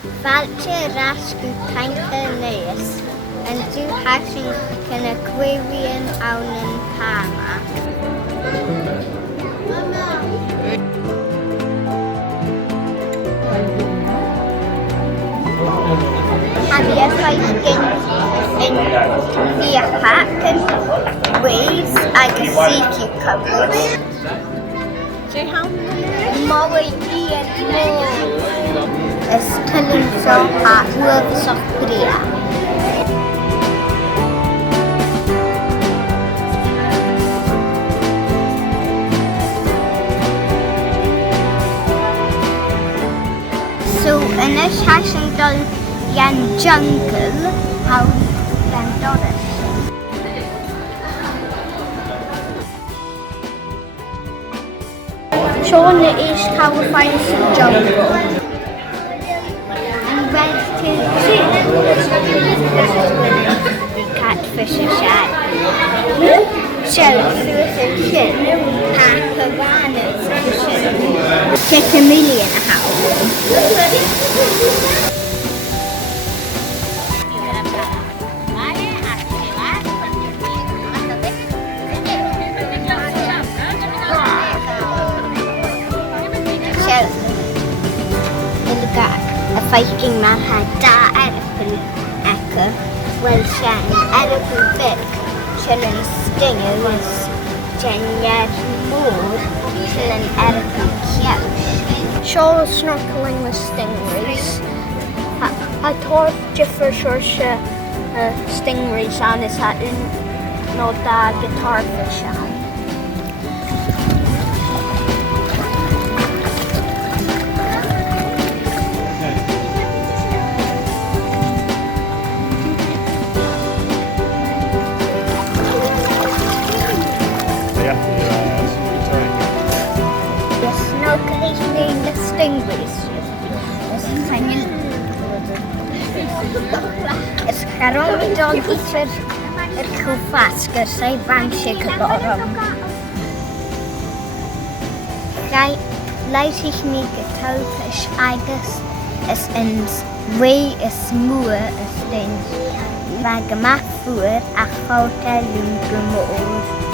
Falche rasgu Tancaichean and do hashing can Aquarium out in Palma. And if I in diofar can waves agus sea cucumbers. Mòra is telling so hot words of prayer. So in this hashing dhol yan jungle how yan Tòrr. Sean is how we find some jungle. And went to sea. The catfish is shad. Shells with a chin. Piranhas fishing. Get a million a house. A Viking man had elephant well shan elephant bit chillen stingers genyad moor chillen elephant couch. Shaw snorkeling with stingrays. I thought Jiffer Shorsha stingrays on his hat in no da guitar fish on. The Stingrays. It's caron dog eater cwfasgar sa'i fansio cothrom. Gai-laitean fish agus is in way is mòra is things. Fag yma fhuair a chawtailwn gymor.